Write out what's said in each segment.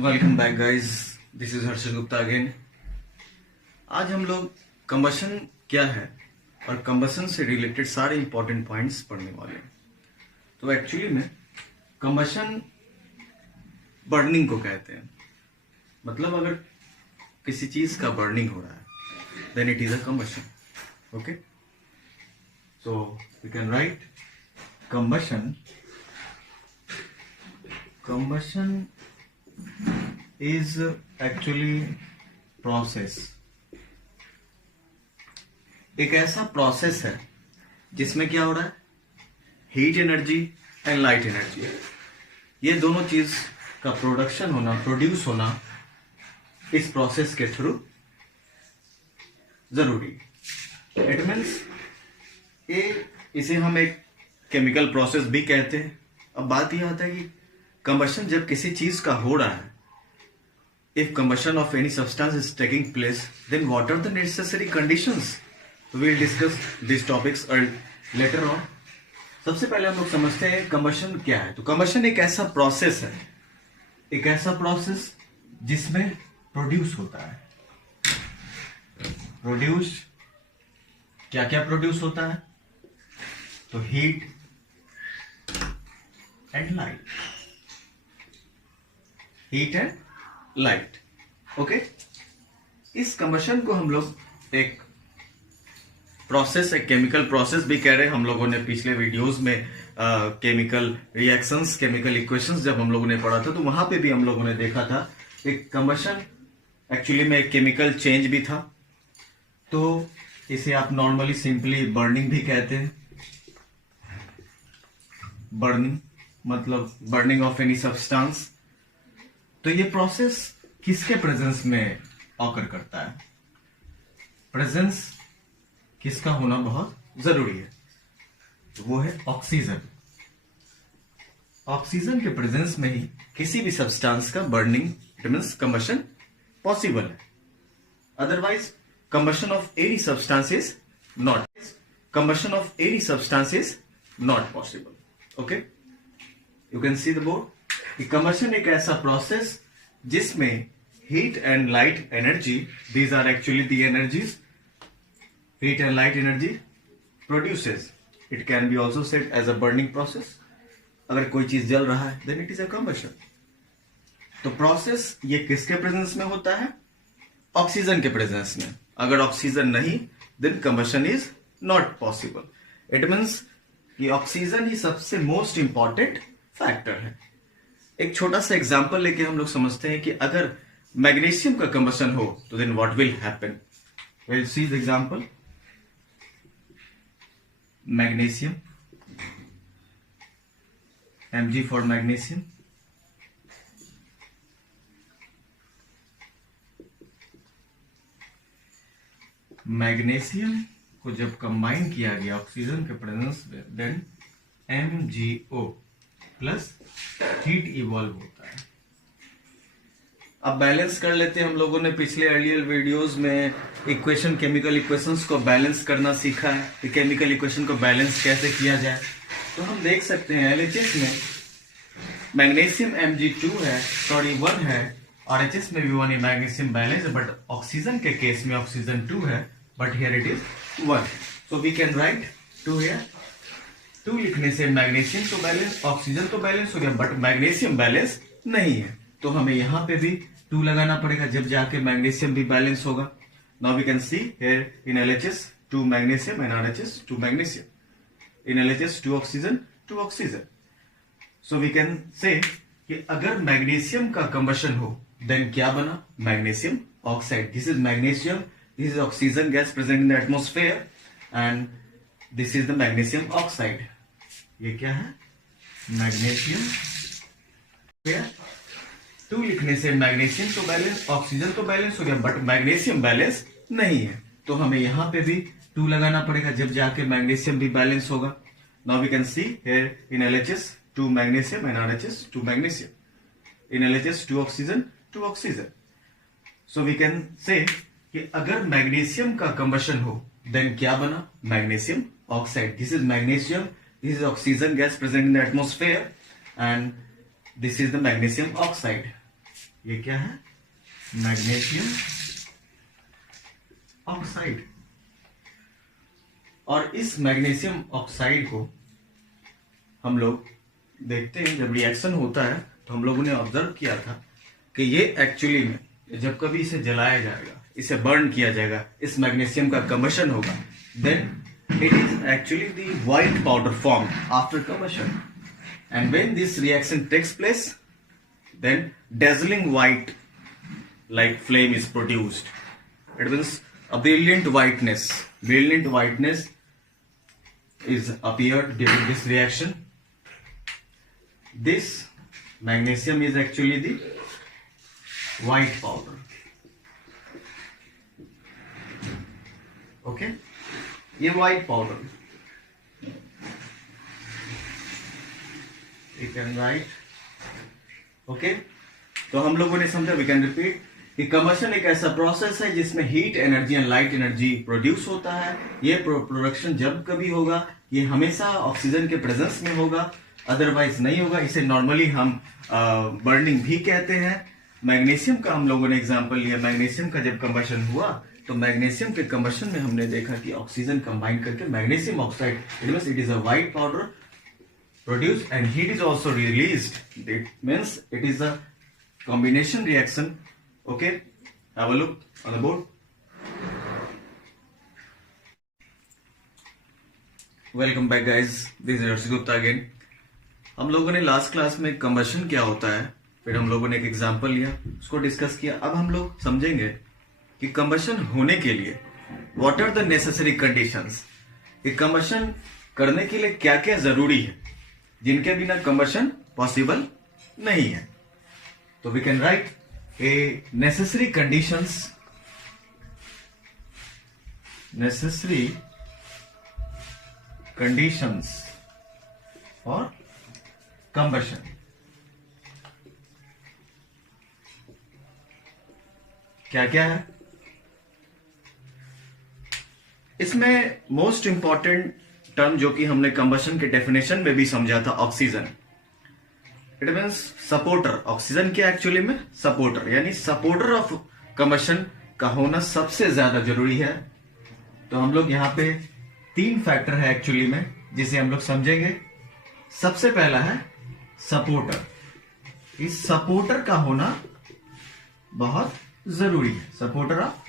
Welcome back guys, this is Harshad Gupta again. आज हम लोग कंबशन क्या है और कंबशन से रिलेटेड सारे इंपॉर्टेंट पॉइंट्स पढ़ने वाले हैं। तो एक्चुअली में कंबशन बर्निंग को कहते हैं। मतलब अगर किसी चीज का बर्निंग हो रहा है then it is a combustion. Okay, so we can write combustion is actually process। एक ऐसा प्रोसेस है जिसमें क्या हो रहा है, heat energy and light energy, ये दोनों चीज का प्रोडक्शन होना, प्रोड्यूस होना इस प्रोसेस के थ्रू जरूरी। इट मीन्स इसे हम एक केमिकल प्रोसेस भी कहते हैं। अब बात यह आता है कि कंबशन जब किसी चीज का हो रहा है, if combustion of any substance is taking place, then what are the necessary conditions? We will discuss these topics later on. सबसे पहले हम लोग समझते हैं कंबशन क्या है। तो कंबशन एक ऐसा प्रोसेस है, एक ऐसा प्रोसेस जिसमें प्रोड्यूस होता है। प्रोड्यूस क्या क्या प्रोड्यूस होता है? तो heat and light, heat and light. Okay, इस कंबशन को हम लोग एक प्रोसेस, एक केमिकल प्रोसेस भी कह रहे हैं। हम लोगों ने पिछले वीडियोस में केमिकल रिएक्शंस, केमिकल इक्वेशंस जब हम लोगों ने पढ़ा था तो वहां पे भी हम लोगों ने देखा था एक कंबशन एक्चुअली में एक केमिकल चेंज भी था। तो इसे आप नॉर्मली सिंपली बर्निंग भी कहते हैं। बर्निंग मतलब बर्निंग ऑफ एनी सब्सटेंस। तो ये प्रोसेस किसके प्रेजेंस में ऑकर करता है? प्रेजेंस किसका होना बहुत जरूरी है, तो वो है ऑक्सीजन। ऑक्सीजन के प्रेजेंस में ही किसी भी सब्सटेंस का burning, it means combustion possible है। Otherwise combustion of any substance is not possible. Okay, you can see the board. Combustion एक ऐसा प्रोसेस जिसमें heat and light energy, these are actually the energies, heat and light energy produces. It can be also said as a burning process. अगर कोई चीज जल रहा है then it is a combustion. तो प्रोसेस ये किसके प्रेजेंस में होता है? ऑक्सीजन के प्रेजेंस में। अगर ऑक्सीजन नहीं then combustion is not possible. It means कि ऑक्सीजन ही सबसे मोस्ट इंपॉर्टेंट फैक्टर है। एक छोटा सा एग्जांपल लेके हम लोग समझते हैं कि अगर मैग्नीशियम का कंबशन हो तो then what will happen. Will see the example. Magnesium, Mg for magnesium. Magnesium को जब कंबाइन किया गया ऑक्सीजन के प्रेजेंस में देन MgO प्लस हीट इवॉल्व होता है। अब बैलेंस कर लेते हैं। हम लोगों ने पिछले अर्लियर वीडियोस में इक्वेशन, केमिकल इक्वेशंस को बैलेंस करना सीखा है कि केमिकल इक्वेशन को बैलेंस कैसे किया जाए। तो हम देख सकते हैं LHS में मैग्नीशियम Mg2 है, सॉरी 1 है, और HS में भी 1 है। मैग्नीशियम बैलेंस है, बट ऑक्सीजन के केस में ऑक्सीजन 2 है, but here it is 1। So we can write 2 here. 2 लिखने से मैग्नीशियम तो बैलेंस, ऑक्सीजन तो बैलेंस हो गया, बट मैग्नीशियम बैलेंस नहीं है। तो हमें यहां पे भी 2 लगाना पड़ेगा, जब जाके मैग्नीशियम भी बैलेंस होगा। Now we can see here in LHS 2 magnesium and RHS 2 magnesium. In LHS 2 oxygen 2 oxygen. So we can say कि अगर मैग्नीशियम का कंबशन हो देन क्या बना? Magnesium oxide. This is magnesium, this is oxygen gas present in the atmosphere and this is the magnesium oxide. ये क्या है? Magnesium. 2 लिखने से मैग्नीशियम तो बैलेंस, ऑक्सीजन तो बैलेंस हो गया, बट मैग्नीशियम बैलेंस नहीं है। तो हमें यहां पे भी 2 लगाना पड़ेगा, जब जाके मैग्नीशियम भी बैलेंस होगा। Now we can see here in LHS 2 magnesium and RHS 2 magnesium. In LHS 2 oxygen 2 oxygen. So we can say कि अगर मैग्नीशियम का कंबशन हो देन क्या बना? Magnesium oxide. This is magnesium, this is oxygen gas present in the atmosphere and this is the magnesium oxide. ये क्या है? Magnesium oxide. और इस मैग्नीशियम ऑक्साइड को हम लोग देखते हैं, जब रिएक्शन होता है तो हम लोगों ने ऑब्जर्व किया था कि ये एक्चुअली में जब कभी इसे जलाया जाएगा, इसे बर्न किया जाएगा, इस मैग्नीशियम का कम्बशन होगा, then it is actually the white powder form after combustion, and when this reaction takes place, then dazzling white like flame is produced. It means a brilliant whiteness is appeared during this reaction. This magnesium is actually the white powder. Okay, ये white powder you can write. Okay, तो हम लोगों ने समझा, we can repeat कि combustion एक ऐसा process है जिसमें heat energy and light energy produce होता है। ये प्रोडक्शन जब कभी होगा, ये हमेशा ऑक्सीजन के प्रेजेंस में होगा, अदरवाइज नहीं होगा। इसे नॉर्मली हम बर्निंग भी कहते हैं। मैग्नीशियम का हम लोगों ने एग्जांपल लिया। मैग्नीशियम का जब कम्बशन हुआ तो मैग्नीशियम के कम्बशन में हमने देखा कि ऑक्सीजन कंबाइन करके magnesium oxide, it is a white powder produced and heat is also released. It means it is a combination reaction. Okay, have a look on the board. Welcome back guys, this is Harshit Gupta again. हम लोगों ने last class में combustion क्या होता है, फिर हम लोगों ने एक एग्जांपल लिया, उसको डिस्कस किया। अब हम लोग समझेंगे कि कम्बशन होने के लिए what are the necessary conditions, कि कम्बशन करने के लिए क्या क्या जरूरी है, जिनके बिना कम्बशन पॉसिबल नहीं है। तो we can write a necessary conditions for combustion. क्या क्या है इसमें? मोस्ट इंपॉर्टेंट टर्म जो कि हमने कम्बशन के डेफिनेशन में भी समझा था, oxygen. It means supporter. Oxygen क्या एक्चुअली में? सपोर्टर, यानी सपोर्टर ऑफ कम्बशन का होना सबसे ज्यादा जरूरी है। तो हम लोग यहाँ पे 3 फैक्टर है एक्चुअली में, जिसे हम लोग समझेंगे। सबसे पहला है सपोर्टर। इस सपोर्टर का होना बहुत जरूरी है, सपोर्टर ऑफ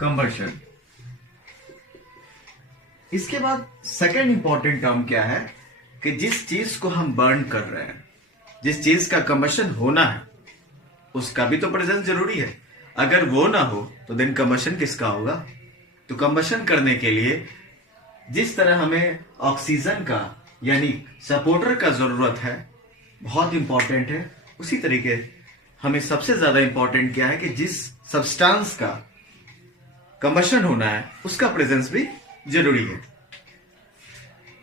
कम्बशन। इसके बाद सेकेंड इंपॉर्टेंट टर्म क्या है कि जिस चीज को हम बर्न कर रहे हैं, जिस चीज का कम्बशन होना है, उसका भी तो प्रेजेंस जरूरी है। अगर वो ना हो तो देन कम्बशन किसका होगा? तो कम्बशन करने के लिए जिस तरह हमें ऑक्सीजन का यानी सपोर्टर का जरूरत है, बहुत इंपॉर्टेंट है, उसी तरीके हमें सबसे ज्यादा इंपॉर्टेंट क्या है कि जिस सब्सटेंस का कम्बशन होना है उसका प्रेजेंस भी जरूरी है।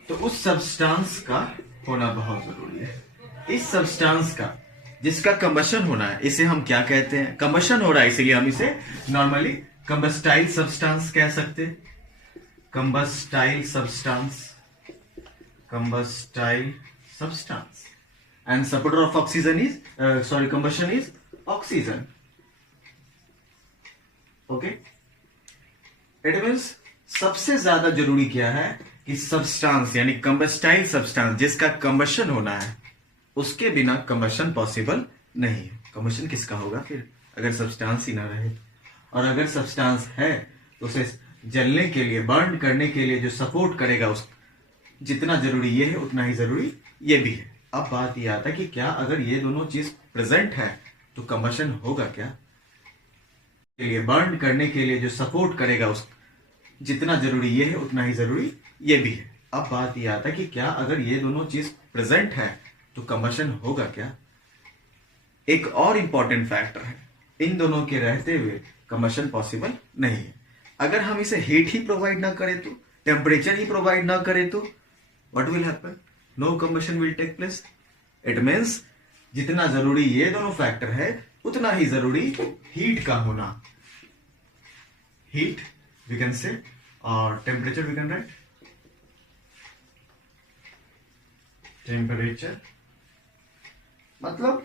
तो उस सब्सटेंस का होना बहुत जरूरी है। इस सब्सटेंस का जिसका कम्बशन होना है, इसे हम क्या कहते हैं? कम्बशन हो रहा है, इसीलिए हम इसे नॉर्मली कंबस्टाइल सब्सटेंस कह सकते हैं। Combustible substance and supporter of oxygen is combustion is oxygen. Okay, it means सबसे ज्यादा जरूरी क्या है कि सब्सटेंस यानी कंबस्टाइल सब्सटेंस जिसका कम्बशन होना है, उसके बिना कम्बशन पॉसिबल नहीं है। कम्बशन किसका होगा फिर अगर सब्सटेंस ही ना रहे? और अगर सब्सटेंस है तो उसे जलने के लिए, बर्न करने के लिए जो सपोर्ट करेगा, उस जितना जरूरी ये है उतना ही जरूरी ये भी है। अब बात ये आता है कि क्या अगर ये दोनों चीज प्रेजेंट है तो कम्बशन होगा क्या? के लिए बर्न करने के लिए जो सपोर्ट करेगा, उस जितना जरूरी ये है उतना ही जरूरी ये भी है। अब बात ये आता है कि क्या अगर ये दोनों चीज प्रेजेंट है तो कम्बशन होगा क्या? एक और इंपॉर्टेंट फैक्टर है, इन दोनों के रहते हुए कम्बशन पॉसिबल नहीं है। अगर हम इसे हीट ही प्रोवाइड ना करें तो, टेम्परेचर ही प्रोवाइड ना करें तो what will happen? No combustion will take place. It means जितना जरूरी ये दोनों फैक्टर है उतना ही जरूरी हीट का होना। Heat we can say, or temperature we can write. Temperature मतलब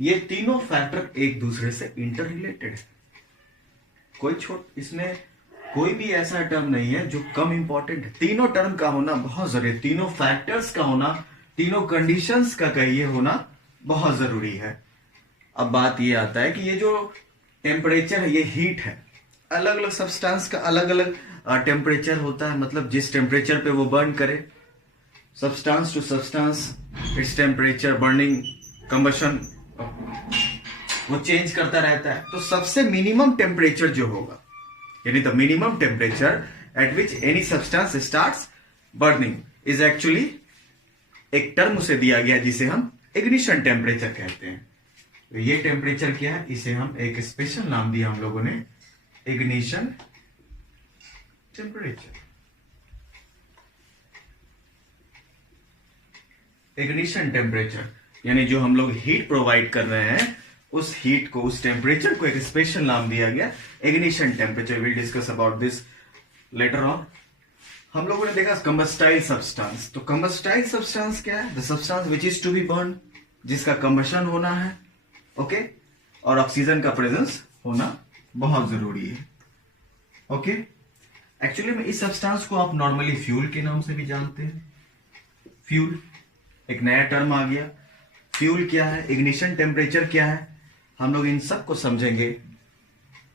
ये तीनों फैक्टर एक दूसरे से इंटर रिलेटेड है। इसमें कोई भी ऐसा टर्म नहीं है जो कम इंपॉर्टेंट है। तीनों टर्म का होना बहुत जरूरी है, तीनों फैक्टर्स का होना, तीनों कंडीशंस का कहिए होना बहुत जरूरी है। अब बात ये आता है कि ये जो टेम्परेचर है, ये हीट है। अलग अलग सब्सटेंस का अलग अलग टेम्परेचर होता है, मतलब जिस टेम्परेचर पे वो बर्न करे, substance to substance its temperature, burning, combustion वो चेंज करता रहता है। तो सबसे मिनिमम टेम्परेचर जो होगा, यानी the minimum temperature at which any substance starts burning is actually एक टर्म उसे दिया गया जिसे हम इग्निशन टेम्परेचर कहते हैं। तो ये टेम्परेचर क्या है, इसे हम एक स्पेशल नाम दिया हम लोगों ने, इग्निशन टेम्परेचर। इग्निशन टेम्परेचर यानी जो हम लोग हीट प्रोवाइड कर रहे हैं, उस हीट को, उस टेम्परेचर को एक स्पेशल नाम दिया गया, ignition temperature. Will discuss about this later on. हम लोगों ने देखा कंबस्टाइल सब्सटेंस। तो कंबस्टाइल सब्सटेंस क्या है? The substance which is to be burn, जिसका कंबशन होना है, ओके, और ऑक्सीजन का प्रेजेंस होना बहुत जरूरी है, ओके। एक्चुअली में इस सब्सटेंस को आप नॉर्मली फ्यूल के नाम से भी जानते हैं। फ्यूल एक नया टर्म आ गया। फ्यूल क्या है, इग्निशन टेम्परेचर क्या है, हम लोग इन सब को समझेंगे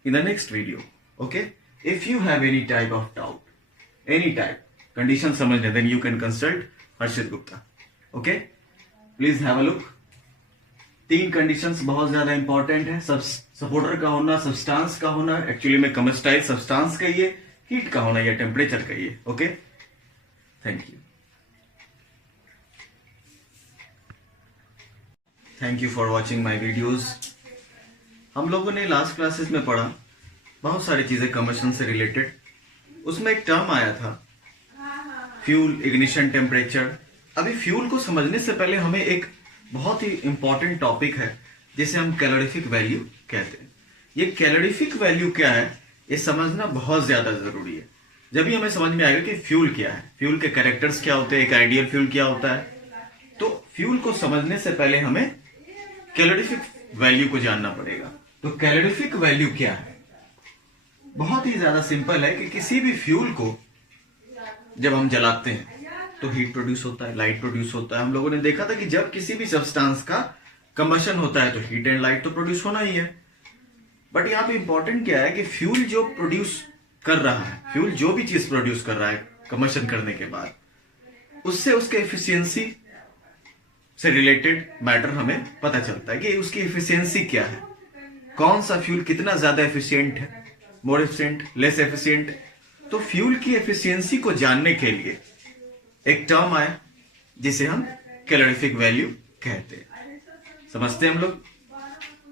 in the next video, okay. If you have any type of doubt, any type, condition समझने, then you can consult Harshit Gupta, okay. Please have a look. 3 conditions बहुत ज्यादा इंपॉर्टेंट है। सपोर्टर का होना, सब्सटेंस का होना, एक्चुअली में कंबस्टाइल सब्सटेंस कहिए, हीट का होना या टेम्परेचर कहिए, okay. Thank you. Thank you for watching my videos. हम लोगों ने लास्ट क्लासेस में पढ़ा बहुत सारी चीजें कंबशन से रिलेटेड। उसमें एक टर्म आया था फ्यूल, इग्निशन टेम्परेचर। अभी फ्यूल को समझने से पहले हमें एक बहुत ही इंपॉर्टेंट टॉपिक है जिसे हम कैलोरीफिक वैल्यू कहते हैं। ये कैलोरीफिक वैल्यू क्या है, ये समझना बहुत ज्यादा जरूरी है। जब भी हमें समझ में आएगा कि फ्यूल क्या है, फ्यूल के कैरेक्टर्स क्या होते हैं, एक आइडियल फ्यूल क्या होता है। तो फ्यूल को समझने से पहले हमें कैलोरीफिक वैल्यू को जानना पड़ेगा। तो कैलोरीफिक वैल्यू क्या है? बहुत ही ज्यादा सिंपल है कि किसी भी फ्यूल को जब हम जलाते हैं तो हीट प्रोड्यूस होता है, लाइट प्रोड्यूस होता है। हम लोगों ने देखा था कि जब किसी भी सब्सटेंस का कंबशन होता है तो हीट एंड लाइट तो प्रोड्यूस होना ही है। बट यहाँ पे इंपॉर्टेंट क्या है कि फ्यूल जो प्रोड्यूस कर रहा है, फ्यूल जो भी चीज प्रोड्यूस कर रहा है कंबशन करने के बाद, उससे उसके एफिशिएंसी से रिलेटेड मैटर हमें पता चलता है कि उसकी एफिशिएंसी क्या है, कौन सा फ्यूल कितना ज्यादा एफिशिएंट है, मोर एफिशिएंट, लेस एफिशिएंट। तो फ्यूल की एफिशिएंसी को जानने के लिए एक टर्म आया जिसे हम कैलोरीफिक वैल्यू कहते हैं। समझते हैं हम लोग?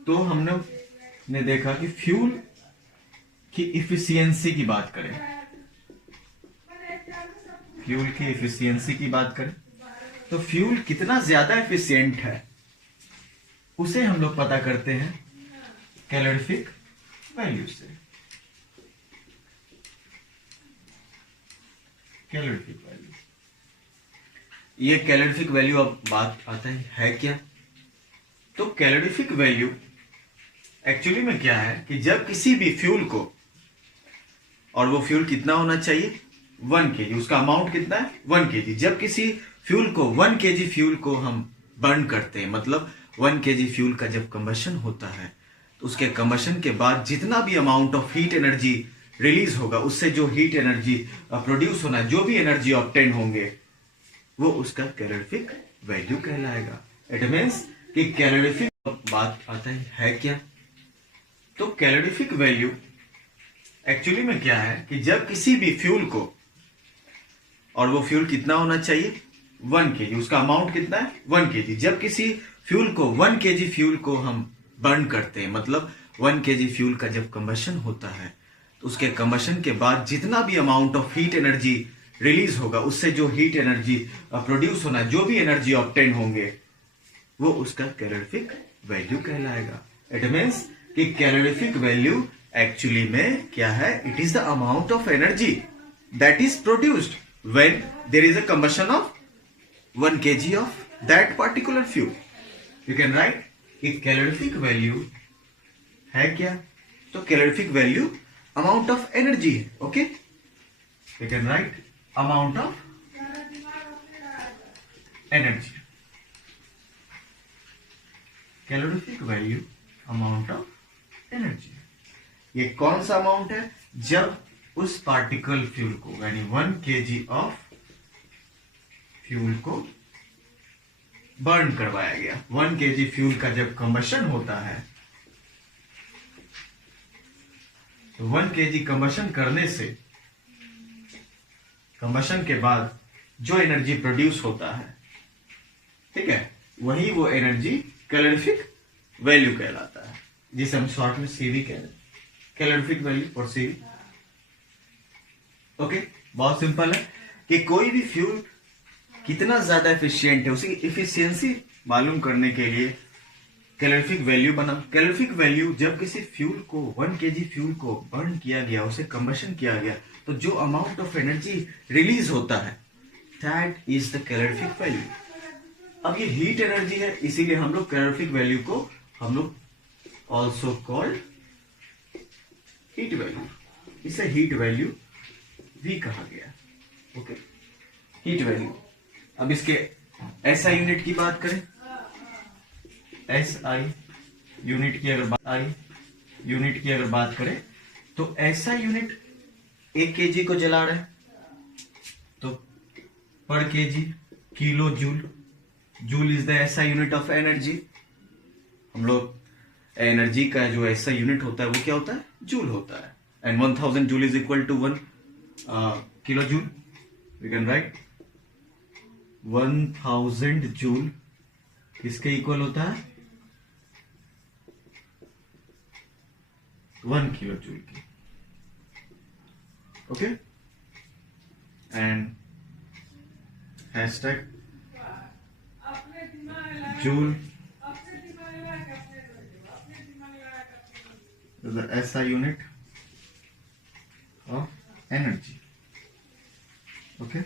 तो हमने देखा कि फ्यूल की एफिशिएंसी की बात करें, फ्यूल की एफिशिएंसी की बात करें तो फ्यूल कितना ज्यादा एफिशिएंट है उसे हम लोग पता करते हैं कैलोरीफिक वैल्यू से। कैलोरीफिक वैल्यू, ये कैलोरीफिक वैल्यू अब बात आता है क्या? तो कैलोरीफिक वैल्यू एक्चुअली में क्या है कि जब किसी भी फ्यूल को, और वो फ्यूल कितना होना चाहिए, 1 kg, उसका अमाउंट कितना है 1 kg। जब किसी फ्यूल को 1 kg फ्यूल को हम बर्न करते हैं, मतलब 1 kg फ्यूल का जब कंबशन होता है तो उसके कंबशन के बाद जितना भी amount of heat energy release होगा, उससे जो हीट एनर्जी प्रोड्यूस होना, जो भी एनर्जी ऑब्टेन होंगे, वो उसका कैलोरीफिक वैल्यू कहलाएगा। इट मींस कि कैलोरीफिक बात आता है क्या? तो कैलोरीफिक वैल्यू एक्चुअली में क्या है कि जब किसी भी फ्यूल को, और वो फ्यूल कितना होना चाहिए 1 kg, उसका अमाउंट कितना है 1 kg। जब किसी फ्यूल को 1 kg फ्यूल को हम बर्न करते हैं, मतलब 1 kg फ्यूल का जब कंबशन होता है तो उसके कंबशन के बाद जितना भी amount of heat energy release होगा, उससे जो हीट एनर्जी प्रोड्यूस होना, जो भी एनर्जी ऑब्टेन होंगे, वो उसका कैलोरीफिक वैल्यू कहलाएगा। इट मींस कि कैलोरीफिक वैल्यू एक्चुअली में क्या है? It is the amount of energy that is produced when there is a combustion of 1 kg of that particular fuel. You can write एक calorific value है क्या? तो calorific value amount of energy है. Okay, you can write amount of energy. Calorific value amount of energy. ये कौन सा amount है? जब उस पार्टिकल फ्यूल को यानी 1 kg ऑफ फ्यूल को बर्न करवाया गया. 1 kg फ्यूल का जब कंबशन होता है तो 1 kg कंबशन करने से, कंबशन के बाद जो एनर्जी प्रोड्यूस होता है, ठीक है, वही वो एनर्जी कैलोरीफिक वैल्यू कहलाता है, जिसे हम शॉर्ट में सीवी कहते हैं. कैलोरीफिक वैल्यू और सीवी. ओके, बहुत सिंपल है कि कोई भी फ्यूल कितना ज्यादा एफिशिएंट है, उसकी इफिशियंसी मालूम करने के लिए कैलोरीफिक वैल्यू बना. कैलोरीफिक वैल्यू जब किसी फ्यूल को 1 kg फ्यूल को बर्न किया गया, उसे कंबशन किया गया, तो जो अमाउंट ऑफ एनर्जी रिलीज होता है, that is the calorific value. अब ये हीट एनर्जी है, इसीलिए हम लोग कैलोरीफिक वैल्यू को हम लोग ऑल्सो कॉल्ड हीट वैल्यू. इसे हीट वैल्यू भी कहा गया. Okay, heat value. अब इसके एसआई यूनिट की बात करें, एसआई यूनिट की अगर बात करें तो एसआई यूनिट 1 kg को जला रहे हैं तो पर kg kilo joule. Joule is the SI unit of energy. हम लोग एनर्जी का जो एसआई यूनिट होता है वो क्या होता है? जूल होता है. And 1000 joule is equal to 1 kilo joule. We can write 1000 joule किसके इक्वल होता है? 1 किलो जूल की. Okay, and hashtag joule is the SI unit of energy. Okay,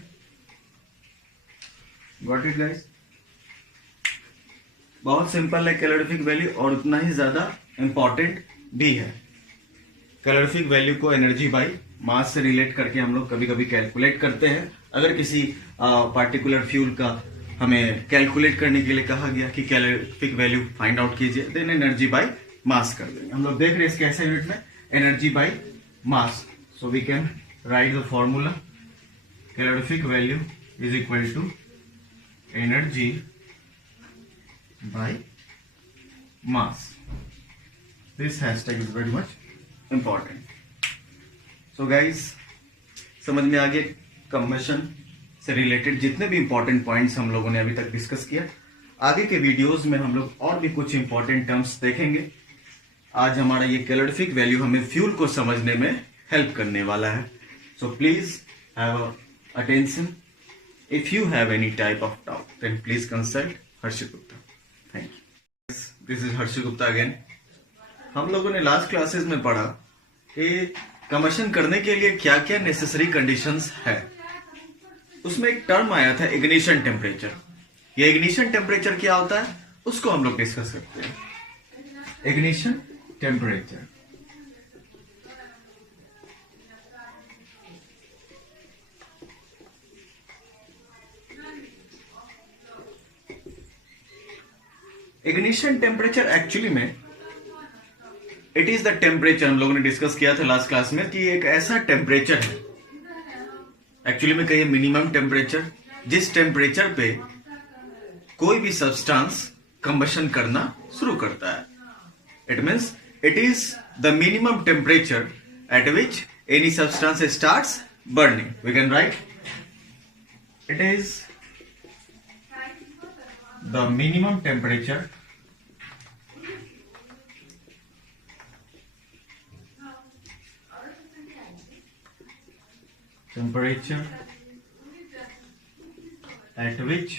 got it guys? बहुत सिंपल है कैलोरीफिक वैल्यू और उतना ही ज्यादा important भी है. कैलोरीफिक वैल्यू को एनर्जी बाई मास से रिलेट करके हम लोग कभी कभी कैलकुलेट करते हैं. अगर किसी पार्टिकुलर फ्यूल का हमें कैलकुलेट करने के लिए कहा गया कि कैलोरीफिक वैल्यू फाइंड आउट कीजिए, देन एनर्जी बाई मास कर देंगे. हम लोग देख रहे हैं इसके ऐसे यूनिट में energy by mass. So we can write the formula calorific value is equal to energy by mass. This hashtag is very much important. So guys, समझ में आ गया कंबशन से रिलेटेड जितने भी इंपॉर्टेंट पॉइंट्स हम लोगों ने अभी तक डिस्कस किया. आगे के वीडियोस में हम लोग और भी कुछ इंपॉर्टेंट टर्म्स देखेंगे. आज हमारा ये कैलोरीफिक वैल्यू हमें फ्यूल को समझने में हेल्प करने वाला है. So please have attention. If you have any type of doubt then please consult Harshit Gupta. Thank you. This is Harshit Gupta again. हम लोगों ने लास्ट क्लासेस में पढ़ा कि कंबशन करने के लिए क्या क्या नेसेसरी कंडीशंस है. उसमें एक टर्म आया था इग्निशन टेम्परेचर. ये इग्निशन टेम्परेचर क्या होता है उसको हम लोग डिस्कस करते हैं. Ignition temperature. Ignition temperature actually में इट इज द टेम्परेचर. हम लोगों ने डिस्कस किया था लास्ट क्लास में कि एक ऐसा टेम्परेचर है, एक्चुअली में कहिए मिनिमम टेम्परेचर, जिस टेम्परेचर पे कोई भी सब्सटेंस कंबशन करना शुरू करता है. It means it is the minimum temperature at which any substance starts burning. We can write it is the minimum temperature at which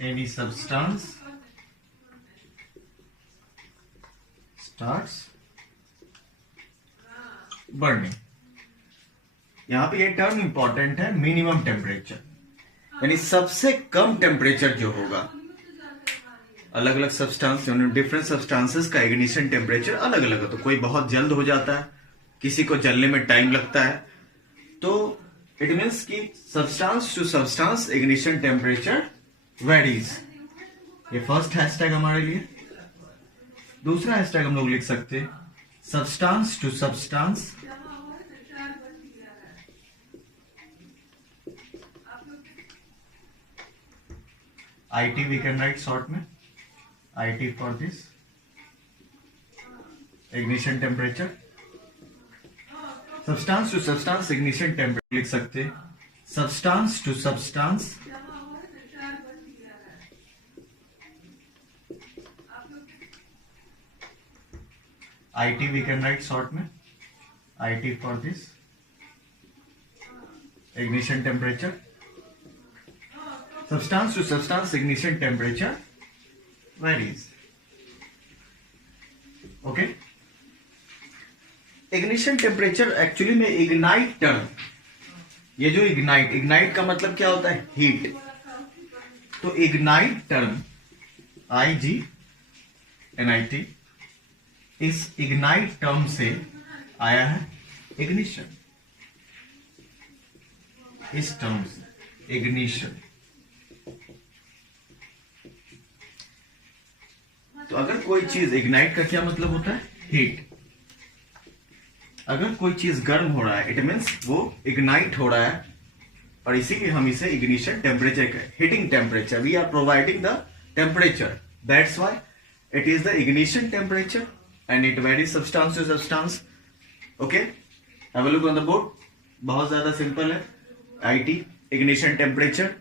any substance starts burning. यहां पे ये टर्म इंपॉर्टेंट है, minimum temperature, यानी सबसे कम temperature जो होगा अलग अलग सब्सटेंस, डिफरेंट सब्सटेंसेस का इग्निशन टेम्परेचर अलग अलग है। तो कोई बहुत जल्द हो जाता है, किसी को जलने में टाइम लगता है। तो इट मीन्स कि substance to substance ignition temperature varies. ये फर्स्ट हैशटैग हमारे लिए। दूसरा हैशटैग हम लोग लिख सकते हैं substance to substance IT we can write short में IT for this ignition temperature। substance to substance ignition temperature लिख सकते हैं substance to substance IT we can write short में IT for this ignition temperature। substance to substance ignition temperature varies। Okay, ignition temperature actually में ignite term, ये जो ignite का मतलब क्या होता है? हीट। तो इग्नाइट टर्म IGNIT इस इग्नाइट टर्म से आया है इग्निशन। इस टर्म से इग्निशन। तो अगर कोई चीज इग्नाइट का क्या मतलब होता है? हीट। अगर कोई चीज गर्म हो रहा है इट मीन्स वो इग्नाइट हो रहा है, और इसीलिए हम इसे इग्निशन टेम्परेचर कहते हैं। Heating temperature, we are providing the temperature, that's why it is the ignition temperature and it varies substance to substance. Okay, have a look on the board. बहुत ज्यादा सिंपल है। IT ignition temperature.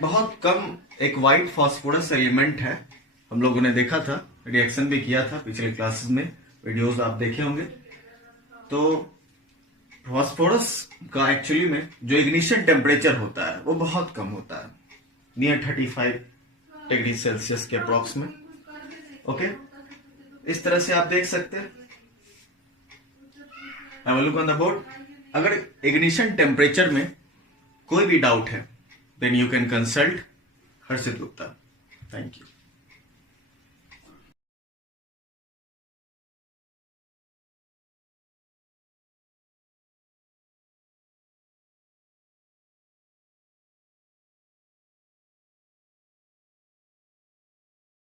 बहुत कम एक white phosphorus element है, हम लोगों ने देखा था, रिएक्शन भी किया था पिछले क्लासेस में, वीडियोस आप देखे होंगे। तो फास्फोरस का एक्चुअली में जो इग्निशन टेम्परेचर होता है वो बहुत कम होता है, नियर 35 डिग्री सेल्सियस के अप्रॉक्स में। ओके, इस तरह से आप देख सकते हैं। Have a look on the board. अगर इग्निशन टेम्परेचर में कोई भी डाउट है then you can consult Harshit Gupta. Thank you.